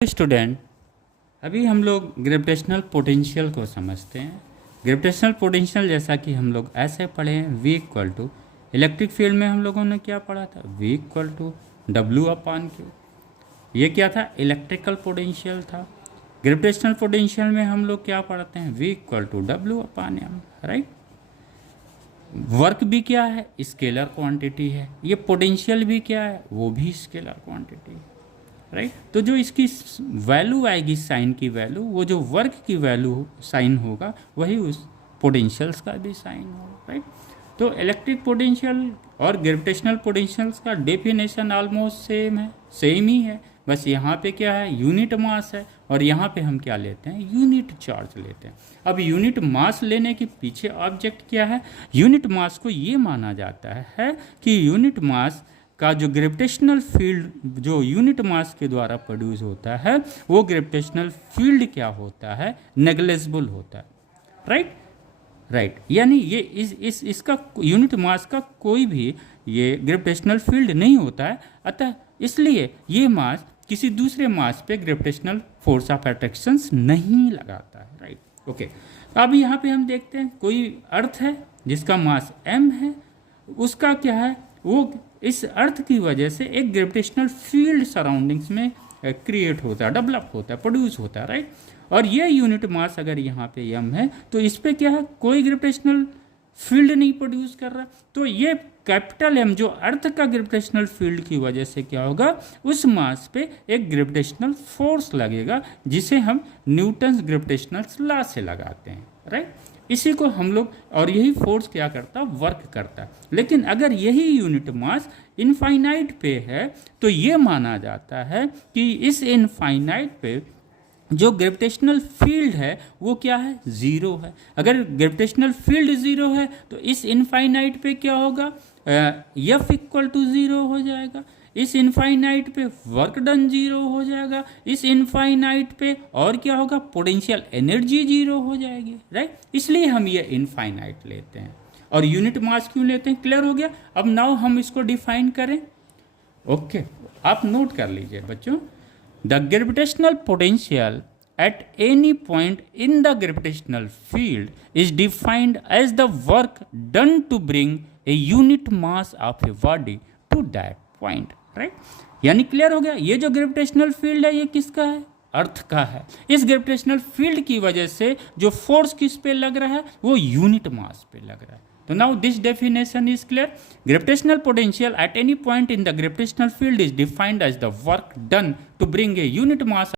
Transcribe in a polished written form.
Student, अभी हम लोग ग्रेविटेशनल पोटेंशियल को समझते हैं। ग्रेविटेशनल पोटेंशियल जैसा कि हम लोग ऐसे पढ़े हैं, V equal to electric field में हम लोगों ने क्या पढ़ा था, V इक्वल टू W/Q। ये क्या था, इलेक्ट्रिकल पोटेंशियल था। ग्रेविटेशनल पोटेंशियल में हम लोग क्या पढ़ते हैं, V equal to W/M, right. Work भी क्या है, स्केलर क्वांटिटी है। ये पोटेंशियल भी क्या है, वो भी स्केलर क्वांटिटी है, राइट। तो जो इसकी वैल्यू आएगी, साइन की वैल्यू, वो जो वर्क की वैल्यू साइन होगा वही उस पोटेंशियल्स का भी साइन होगा, राइट। तो इलेक्ट्रिक पोटेंशियल और ग्रेविटेशनल पोटेंशियल्स का डेफिनेशन ऑलमोस्ट सेम है, सेम ही है। बस यहाँ पे क्या है, यूनिट मास है, और यहाँ पे हम क्या लेते हैं, यूनिट चार्ज लेते हैं। अब यूनिट मास लेने के पीछे ऑब्जेक्ट क्या है, यूनिट मास को ये माना जाता है कि यूनिट मास का जो ग्रेविटेशनल फील्ड जो यूनिट मास के द्वारा प्रोड्यूस होता है, वो ग्रेविटेशनल फील्ड क्या होता है, नेग्लिजिबल होता है, राइट। यानी ये इसका यूनिट मास का कोई भी ये ग्रेविटेशनल फील्ड नहीं होता है। अतः इसलिए ये मास किसी दूसरे मास पे ग्रेविटेशनल फोर्स ऑफ अट्रैक्शंस नहीं लगाता है, राइट। ओके, अब यहाँ पे हम देखते हैं कोई अर्थ है जिसका मास m है, उसका क्या है, वो इस अर्थ की वजह से एक ग्रेविटेशनल फील्ड सराउंडिंग्स में क्रिएट होता है, डेवलप होता है, प्रोड्यूस होता है, राइट। और ये यूनिट मास अगर यहाँ पे m है तो इस पे क्या है, कोई ग्रेविटेशनल फील्ड नहीं प्रोड्यूस कर रहा। तो ये कैपिटल M जो अर्थ का ग्रेविटेशनल फील्ड की वजह से क्या होगा, उस मास पे एक ग्रेविटेशनल फोर्स लगेगा, जिसे हम न्यूटन्स ग्रेविटेशनल लॉ से लगाते हैं, राइट। इसी को हम लोग, और यही फोर्स क्या करता है, वर्क करता है। लेकिन अगर यही यूनिट मास इनफाइनाइट पे है तो ये माना जाता है कि इस इनफाइनाइट पे जो ग्रेविटेशनल फील्ड है वो क्या है, ज़ीरो है। अगर ग्रेविटेशनल फील्ड ज़ीरो है तो इस इनफाइनाइट पे क्या होगा, F इक्वल टू ज़ीरो हो जाएगा। इस इनफाइनाइट पे वर्क डन जीरो हो जाएगा। इस इनफाइनाइट पे और क्या होगा, पोटेंशियल एनर्जी जीरो हो जाएगी, राइट। इसलिए हम ये इनफाइनाइट लेते हैं। और यूनिट मास क्यों लेते हैं, क्लियर हो गया। अब नाउ हम इसको डिफाइन करें। ओके, आप नोट कर लीजिए बच्चों, the gravitational potential at any point in the gravitational field is defined as the work done to bring a unit mass of a body to that point, right? यानी clear हो गया, ये जो gravitational field है ये किसका है, अर्थ का है। इस ग्रेविटेशनल फील्ड की वजह से जो फोर्स किस पे लग रहा है, वो यूनिट मास पे लग रहा है। तो now this definition is clear. Gravitational potential at any point in the gravitational field is defined as the work done to bring a unit mass